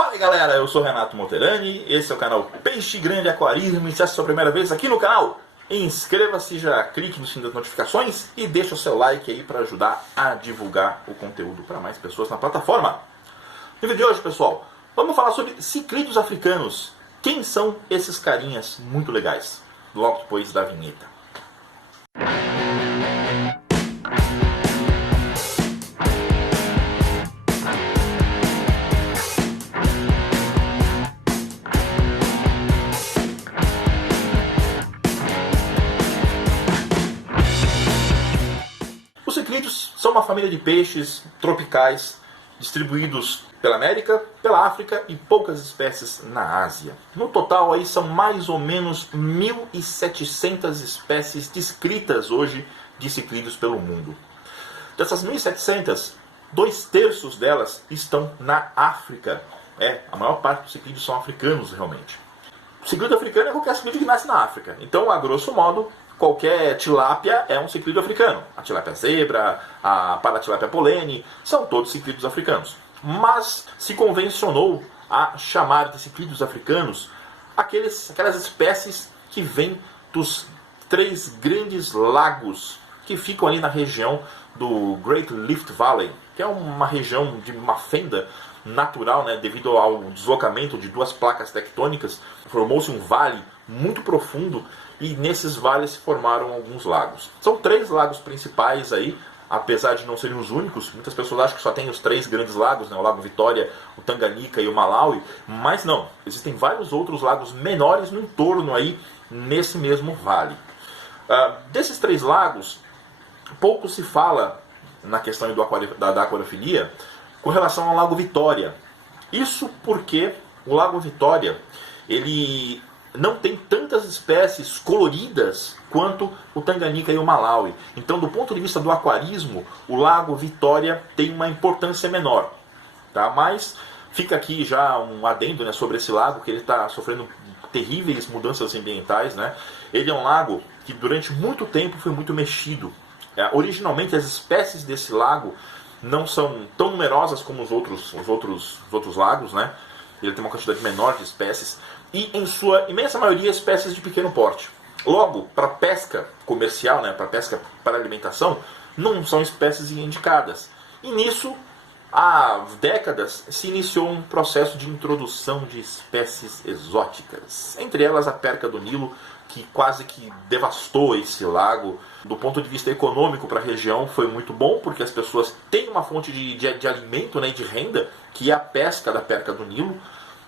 Fala aí galera, eu sou Renato Monterani, esse é o canal Peixe Grande Aquarismo e se essa é a sua primeira vez aqui no canal, inscreva-se, já clique no sininho das notificações e deixa o seu like aí para ajudar a divulgar o conteúdo para mais pessoas na plataforma. No vídeo de hoje, pessoal, vamos falar sobre ciclídeos africanos. Quem são esses carinhas muito legais? Logo depois da vinheta. Os ciclídeos são uma família de peixes tropicais distribuídos pela América, pela África e poucas espécies na Ásia. No total aí são mais ou menos 1.700 espécies descritas hoje de ciclídeos pelo mundo. Dessas 1.700, 2/3 delas estão na África. A maior parte dos ciclídeos são africanos realmente. O ciclídeo africano é qualquer ciclídeo que nasce na África. Então, a grosso modo, qualquer tilápia é um ciclídeo africano. A tilápia zebra, a paratilápia polene, são todos ciclídeos africanos. Mas se convencionou a chamar de ciclídeos africanos aquelas espécies que vêm dos 3 grandes lagos que ficam ali na região do Great Rift Valley, que é uma região de uma fenda natural, né, devido ao deslocamento de 2 placas tectônicas. Formou-se um vale muito profundo e nesses vales se formaram alguns lagos. São 3 lagos principais aí, apesar de não serem os únicos. Muitas pessoas acham que só tem os 3 grandes lagos, né, o Lago Vitória, o Tanganica e o Malawi, mas não, existem vários outros lagos menores no entorno aí, nesse mesmo vale. Desses 3 lagos, pouco se fala na questão da aquariofilia com relação ao Lago Vitória. Isso porque o Lago Vitória ele não tem tantas espécies coloridas quanto o Tanganica e o Malawi. Então, do ponto de vista do aquarismo, o Lago Vitória tem uma importância menor. Tá? Mas fica aqui já um adendo, né, sobre esse lago, que ele está sofrendo terríveis mudanças ambientais. Né? Ele é um lago que durante muito tempo foi muito mexido. Originalmente, as espécies desse lago não são tão numerosas como os outros lagos, né? Ele tem uma quantidade menor de espécies e, em sua imensa maioria, espécies de pequeno porte. Logo, para pesca comercial, né, para pesca para alimentação, não são espécies indicadas. E nisso, há décadas, se iniciou um processo de introdução de espécies exóticas. Entre elas, a perca do Nilo, que quase que devastou esse lago. Do ponto de vista econômico para a região foi muito bom, porque as pessoas têm uma fonte de alimento, né, de renda, que é a pesca da perca do Nilo.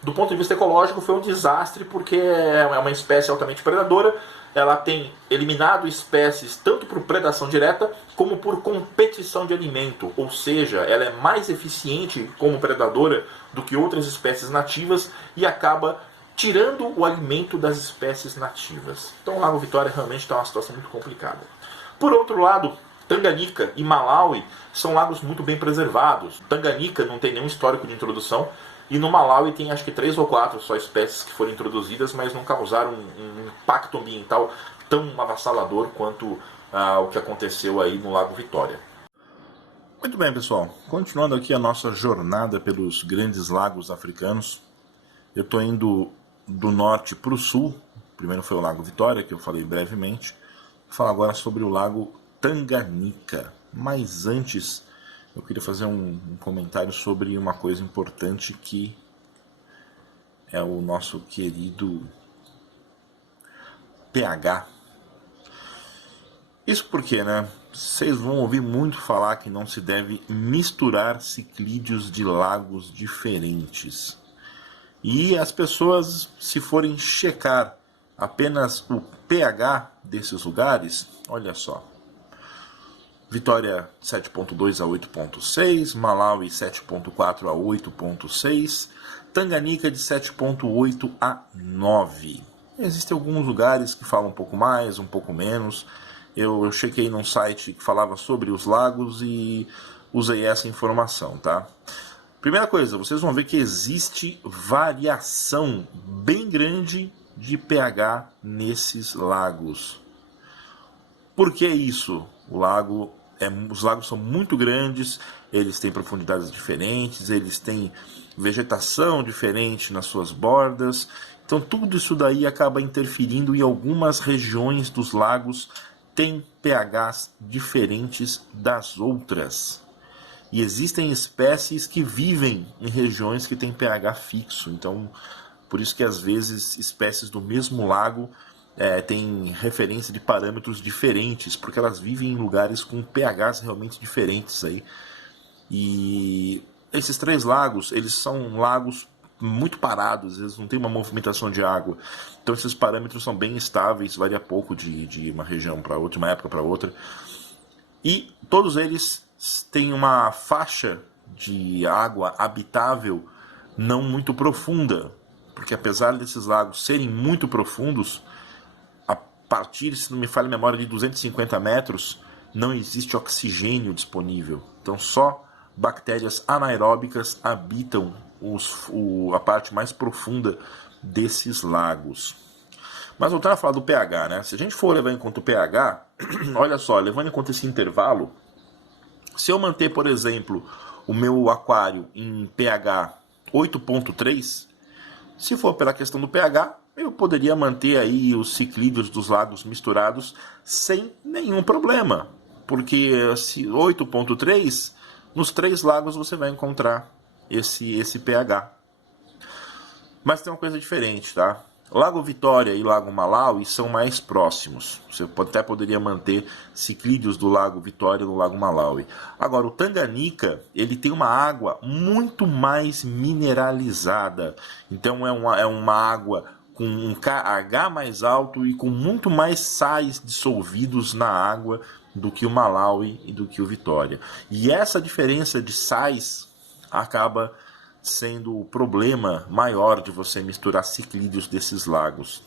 Do ponto de vista ecológico foi um desastre, porque é uma espécie altamente predadora. Ela tem eliminado espécies tanto por predação direta como por competição de alimento. Ou seja, ela é mais eficiente como predadora do que outras espécies nativas e acaba tirando o alimento das espécies nativas. Então o Lago Vitória realmente está uma situação muito complicada. Por outro lado, Tanganica e Malawi são lagos muito bem preservados. Tanganica não tem nenhum histórico de introdução e no Malawi tem acho que 3 ou 4 só espécies que foram introduzidas, mas não causaram um impacto ambiental tão avassalador quanto o que aconteceu aí no Lago Vitória. Muito bem, pessoal. Continuando aqui a nossa jornada pelos grandes lagos africanos. Eu estou indo do norte para o sul. Primeiro foi o Lago Vitória, que eu falei brevemente. Vou falar agora sobre o Lago Tanganica. Mas antes, eu queria fazer um comentário sobre uma coisa importante que é o nosso querido pH. Isso porque, né? Vocês vão ouvir muito falar que não se deve misturar ciclídeos de lagos diferentes. E as pessoas, se forem checar apenas o pH desses lugares, olha só. Vitória 7.2 a 8.6, Malawi 7.4 a 8.6, Tanganica de 7.8 a 9. Existem alguns lugares que falam um pouco mais, um pouco menos. Eu chequei num site que falava sobre os lagos e usei essa informação, tá? Primeira coisa, vocês vão ver que existe variação bem grande de pH nesses lagos. Por que isso? Os lagos são muito grandes, eles têm profundidades diferentes, eles têm vegetação diferente nas suas bordas. Então tudo isso daí acaba interferindo, e algumas regiões dos lagos têm pHs diferentes das outras. E existem espécies que vivem em regiões que têm pH fixo. Então, por isso que às vezes espécies do mesmo lago têm referência de parâmetros diferentes, porque elas vivem em lugares com pHs realmente diferentes aí. E esses 3 lagos, eles são lagos muito parados, eles não têm uma movimentação de água. Então esses parâmetros são bem estáveis, varia pouco de uma região para outra, de uma época para outra. E todos eles têm uma faixa de água habitável não muito profunda, porque apesar desses lagos serem muito profundos, a partir, se não me falha a memória, de 250 metros, não existe oxigênio disponível. Então só bactérias anaeróbicas habitam a parte mais profunda desses lagos. Mas voltando a falar do pH, né? Se a gente for levar em conta o pH, olha só, levando em conta esse intervalo, se eu manter, por exemplo, o meu aquário em pH 8.3, se for pela questão do pH, eu poderia manter aí os ciclídeos dos lagos misturados sem nenhum problema. Porque 8.3, nos 3 lagos você vai encontrar esse pH. Mas tem uma coisa diferente, tá? Lago Vitória e Lago Malawi são mais próximos. Você até poderia manter ciclídeos do Lago Vitória no Lago Malawi. Agora, o Tanganica, ele tem uma água muito mais mineralizada. Então, é uma água com um KH mais alto e com muito mais sais dissolvidos na água do que o Malawi e do que o Vitória. E essa diferença de sais acaba sendo o problema maior de você misturar ciclídeos desses lagos.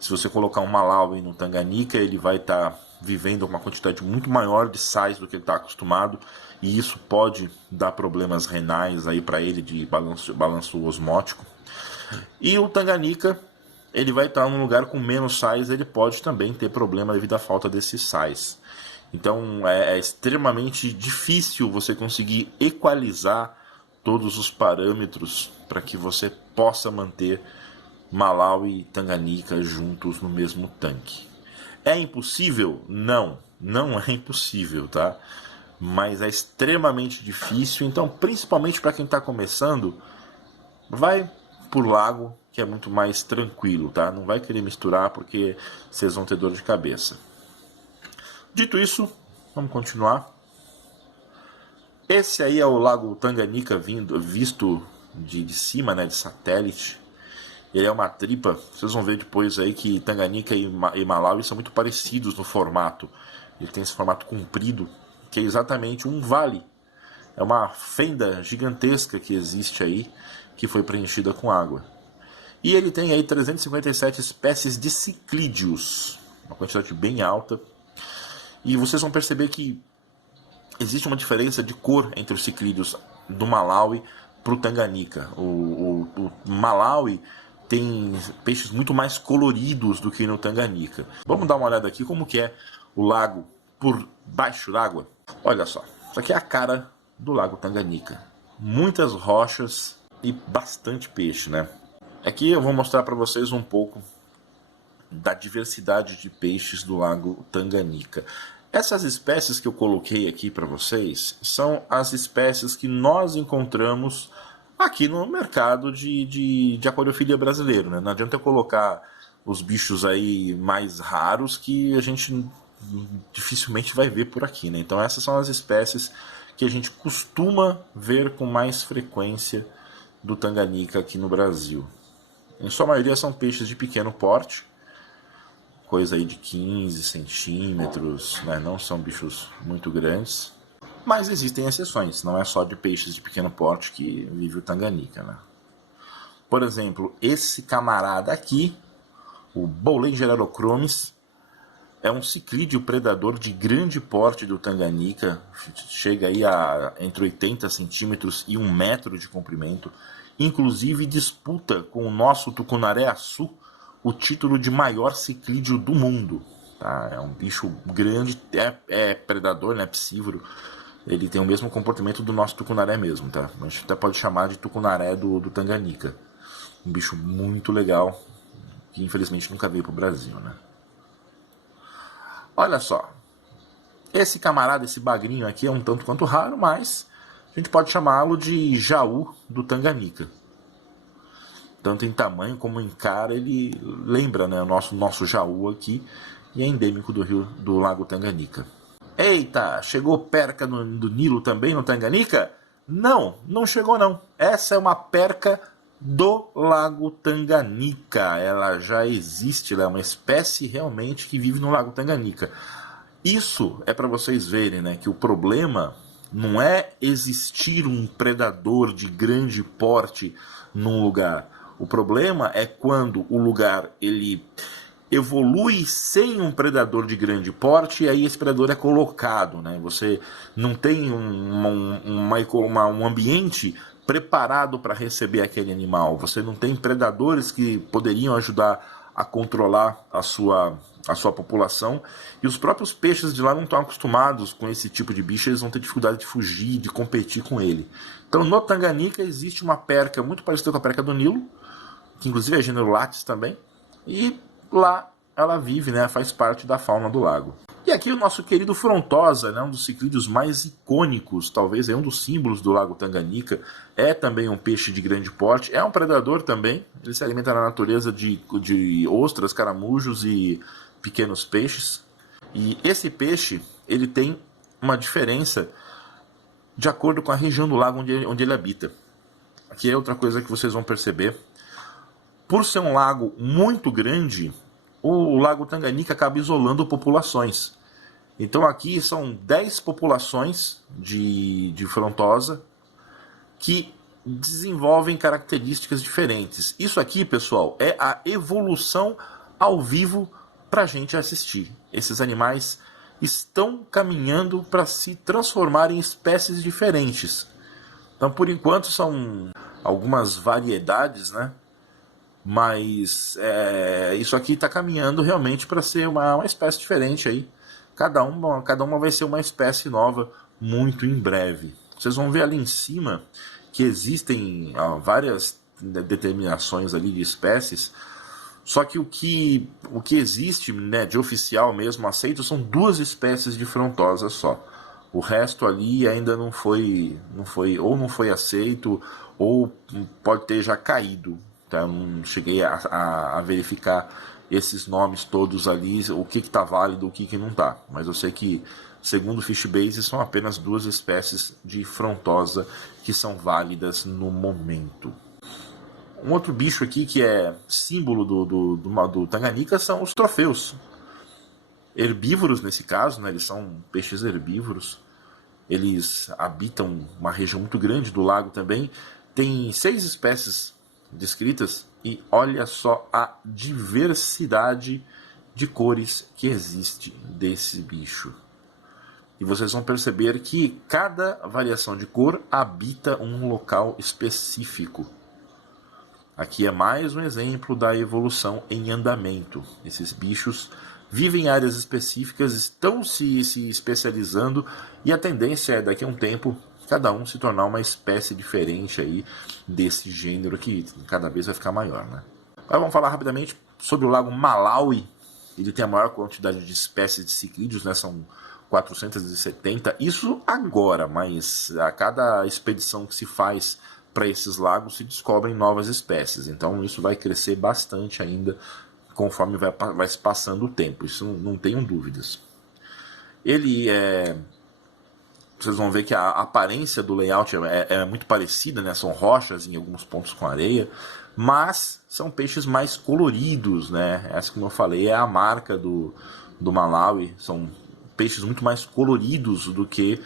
Se você colocar um Malawi no Tanganica, ele vai estar vivendo uma quantidade muito maior de sais do que ele está acostumado, e isso pode dar problemas renais aí para ele, de balanço osmótico. E o Tanganica, ele vai estar num lugar com menos sais, ele pode também ter problema devido à falta desses sais. Então é extremamente difícil você conseguir equalizar todos os parâmetros para que você possa manter Malawi e Tanganica juntos no mesmo tanque. É impossível? Não, não é impossível, tá? Mas é extremamente difícil, então principalmente para quem está começando, vai por lago, que é muito mais tranquilo, tá? Não vai querer misturar porque vocês vão ter dor de cabeça. Dito isso, vamos continuar. Esse aí é o Lago Tanganica visto de cima, né, de satélite. Ele é uma tripa. Vocês vão ver depois aí que Tanganica e Malawi são muito parecidos no formato. Ele tem esse formato comprido, que é exatamente um vale. É uma fenda gigantesca que existe aí, que foi preenchida com água. E ele tem aí 357 espécies de ciclídeos, uma quantidade bem alta. E vocês vão perceber que existe uma diferença de cor entre os ciclídeos do Malawi para o Tanganica. O Malawi tem peixes muito mais coloridos do que no Tanganica. Vamos dar uma olhada aqui como que é o lago por baixo d'água. Olha só, isso aqui é a cara do Lago Tanganica. Muitas rochas e bastante peixe, né? Aqui eu vou mostrar para vocês um pouco da diversidade de peixes do Lago Tanganica. Essas espécies que eu coloquei aqui para vocês são as espécies que nós encontramos aqui no mercado de aquariofilia brasileiro, né? Não adianta eu colocar os bichos aí mais raros que a gente dificilmente vai ver por aqui, né? Então essas são as espécies que a gente costuma ver com mais frequência do Tanganica aqui no Brasil. Em sua maioria são peixes de pequeno porte, coisa aí de 15 centímetros, né? Não são bichos muito grandes, mas existem exceções, não é só de peixes de pequeno porte que vive o Tanganica, né? Por exemplo, esse camarada aqui, o Bollinger aerochromis, é um ciclídeo predador de grande porte do Tanganica, chega aí a entre 80 centímetros e 1 metro de comprimento, inclusive disputa com o nosso tucunaré-açu o título de maior ciclídeo do mundo. Tá? É um bicho grande, é predador, né, piscívoro, Ele tem o mesmo comportamento do nosso tucunaré mesmo, tá? A gente até pode chamar de tucunaré do Tanganica. Um bicho muito legal, que infelizmente nunca veio pro Brasil, né? Olha só. Esse camarada, esse bagrinho aqui é um tanto quanto raro, mas a gente pode chamá-lo de jaú do Tanganica. Tanto em tamanho como em cara, ele lembra, né, o nosso jaú aqui, e é endêmico do Lago Tanganica. Eita, chegou perca do Nilo também no Tanganica? Não, não chegou não. Essa é uma perca do Lago Tanganica. Ela já existe, ela é uma espécie realmente que vive no Lago Tanganica. Isso é para vocês verem, né, que o problema não é existir um predador de grande porte num lugar. O problema é quando o lugar ele evolui sem um predador de grande porte e aí esse predador é colocado, né? Você não tem um ambiente preparado para receber aquele animal. Você não tem predadores que poderiam ajudar a controlar a sua população, e os próprios peixes de lá não estão acostumados com esse tipo de bicho, eles vão ter dificuldade de fugir, de competir com ele. Então no Tanganica existe uma perca muito parecida com a perca do Nilo, que inclusive é gênero Lattes também, e lá ela vive, né, faz parte da fauna do lago. E aqui o nosso querido Frontosa, né, um dos ciclídeos mais icônicos, talvez é um dos símbolos do Lago Tanganica, é também um peixe de grande porte, é um predador também, ele se alimenta na natureza de ostras, caramujos e pequenos peixes. E esse peixe, ele tem uma diferença de acordo com a região do lago onde ele habita. Aqui é outra coisa que vocês vão perceber. Por ser um lago muito grande, o Lago Tanganica acaba isolando populações. Então aqui são 10 populações de frontosa que desenvolvem características diferentes. Isso aqui, pessoal, é a evolução ao vivo para a gente assistir. Esses animais estão caminhando para se transformar em espécies diferentes. Então, por enquanto, são algumas variedades, né? Mas isso aqui está caminhando realmente para ser uma espécie diferente aí. Cada uma vai ser uma espécie nova muito em breve. Vocês vão ver ali em cima que existem várias determinações ali de espécies. Só que o que existe, né, de oficial mesmo aceito são 2 espécies de frontosa só. O resto ali ainda não foi aceito ou pode ter já caído. Tá? Eu não cheguei a verificar esses nomes todos ali, o que está válido, o que não está. Mas eu sei que, segundo o Fishbase, são apenas 2 espécies de frontosa que são válidas no momento. Um outro bicho aqui que é símbolo do Tanganica são os troféus. Herbívoros nesse caso, né? Eles são peixes herbívoros. Eles habitam uma região muito grande do lago também. Tem 6 espécies descritas e olha só a diversidade de cores que existe desse bicho. E vocês vão perceber que cada variação de cor habita um local específico. Aqui é mais um exemplo da evolução em andamento. Esses bichos vivem em áreas específicas, estão se especializando e a tendência é daqui a um tempo cada um se tornar uma espécie diferente aí desse gênero que cada vez vai ficar maior, né? Agora vamos falar rapidamente sobre o Lago Malawi. Ele tem a maior quantidade de espécies de ciclídeos, né? São 470. Isso agora, mas a cada expedição que se faz para esses lagos se descobrem novas espécies. Então isso vai crescer bastante ainda conforme vai se passando o tempo. Isso não tenham dúvidas. Ele é... Vocês vão ver que a aparência do layout é muito parecida, né? São rochas em alguns pontos com areia, mas são peixes mais coloridos, né? Essa, como eu falei, é a marca do Malawi. São peixes muito mais coloridos do que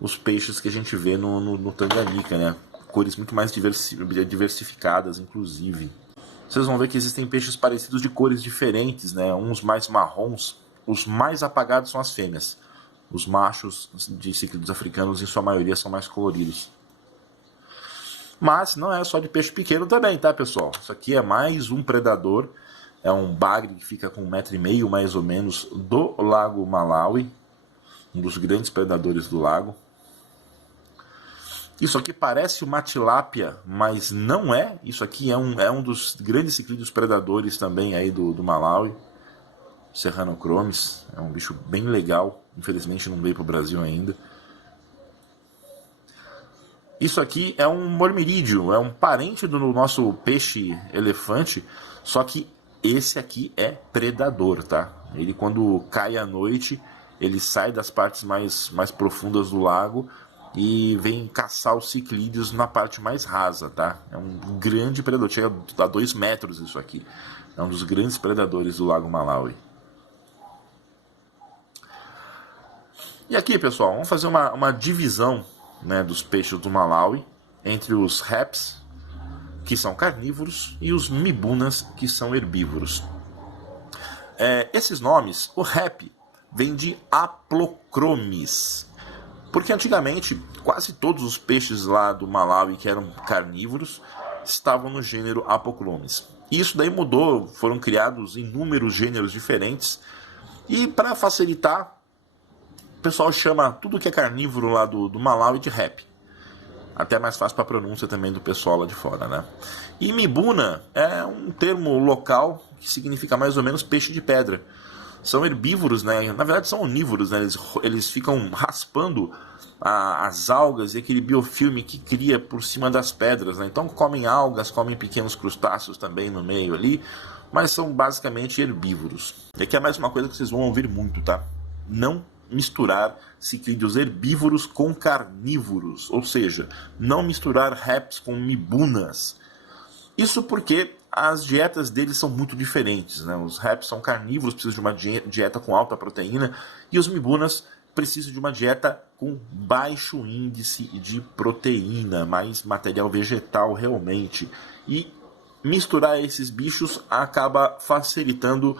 os peixes que a gente vê no Tanganica, né? Cores muito mais diversificadas, inclusive. Vocês vão ver que existem peixes parecidos de cores diferentes, né? Uns mais marrons, os mais apagados são as fêmeas. Os machos de ciclídeos africanos, em sua maioria, são mais coloridos. Mas não é só de peixe pequeno também, tá, pessoal? Isso aqui é mais um predador. É um bagre que fica com 1,5 m, mais ou menos, do Lago Malawi. Um dos grandes predadores do lago. Isso aqui parece uma tilápia, mas não é. Isso aqui é um dos grandes ciclídeos predadores também aí do Malawi. Serranochromis, é um bicho bem legal. Infelizmente não veio para o Brasil ainda. Isso aqui é um mormirídeo, é um parente do nosso peixe elefante, só que esse aqui é predador, tá? Ele, quando cai à noite, ele sai das partes mais profundas do lago e vem caçar os ciclídeos na parte mais rasa, tá? É um grande predador, chega a 2 metros isso aqui. É um dos grandes predadores do lago Malawi. E aqui, pessoal, vamos fazer uma divisão, né, dos peixes do Malawi entre os raps, que são carnívoros, e os mibunas, que são herbívoros. Esses nomes, o rap vem de Aplochromis, porque antigamente quase todos os peixes lá do Malawi que eram carnívoros estavam no gênero Aplochromis. E isso daí mudou, foram criados inúmeros gêneros diferentes, e para facilitar, o pessoal chama tudo que é carnívoro lá do Malawi de rap. Até mais fácil para a pronúncia também do pessoal lá de fora, né? E mibuna é um termo local que significa mais ou menos peixe de pedra. São herbívoros, né? Na verdade são onívoros, né? Eles ficam raspando as algas e aquele biofilme que cria por cima das pedras, né? Então comem algas, comem pequenos crustáceos também no meio ali, mas são basicamente herbívoros. E aqui é mais uma coisa que vocês vão ouvir muito, tá? Não misturar ciclídeos herbívoros com carnívoros, ou seja, não misturar raps com mibunas. Isso porque as dietas deles são muito diferentes, né? Os raps são carnívoros, precisam de uma dieta com alta proteína, e os mibunas precisam de uma dieta com baixo índice de proteína, mais material vegetal realmente. E misturar esses bichos acaba facilitando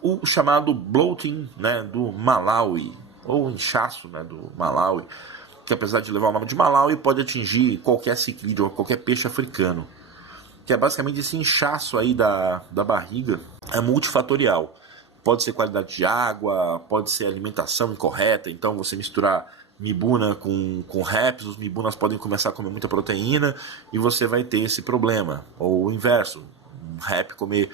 o chamado bloating, né, do Malawi, ou inchaço, né, do Malawi, que apesar de levar o nome de Malawi, pode atingir qualquer ciclídeo ou qualquer peixe africano, que é basicamente esse inchaço aí da barriga, é multifatorial. Pode ser qualidade de água, pode ser alimentação incorreta, então você misturar mibuna com raps, os mibunas podem começar a comer muita proteína e você vai ter esse problema. Ou o inverso, um rap comer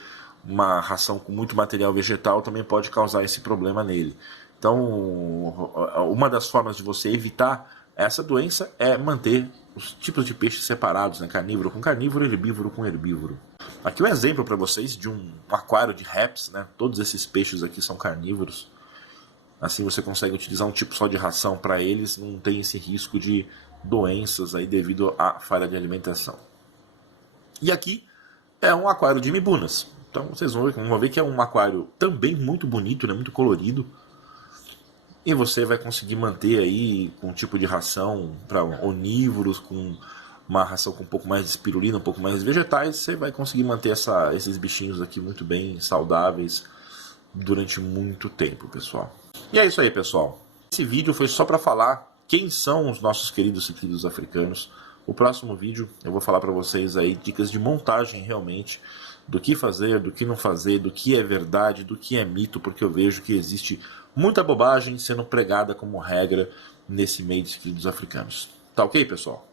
uma ração com muito material vegetal também pode causar esse problema nele. Então, uma das formas de você evitar essa doença é manter os tipos de peixes separados, né? Carnívoro com carnívoro, herbívoro com herbívoro. Aqui um exemplo para vocês de um aquário de raps, né? Todos esses peixes aqui são carnívoros. Assim você consegue utilizar um tipo só de ração para eles, não tem esse risco de doenças aí devido à falha de alimentação. E aqui é um aquário de mibunas. Então vocês vão ver que é um aquário também muito bonito, né? Muito colorido. E você vai conseguir manter aí com um tipo de ração para onívoros, com uma ração com um pouco mais de espirulina, um pouco mais de vegetais. Você vai conseguir manter esses bichinhos aqui muito bem saudáveis durante muito tempo, pessoal. E é isso aí, pessoal. Esse vídeo foi só para falar quem são os nossos queridos ciclídeos africanos. O próximo vídeo eu vou falar para vocês aí dicas de montagem realmente, do que fazer, do que não fazer, do que é verdade, do que é mito, porque eu vejo que existe muita bobagem sendo pregada como regra nesse meio de ciclídeos africanos. Tá ok, pessoal?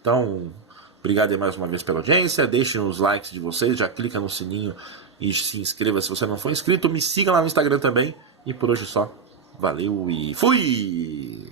Então, obrigado aí mais uma vez pela audiência, deixem os likes de vocês, já clica no sininho e se inscreva se você não for inscrito, me siga lá no Instagram também, e por hoje só. Valeu e fui!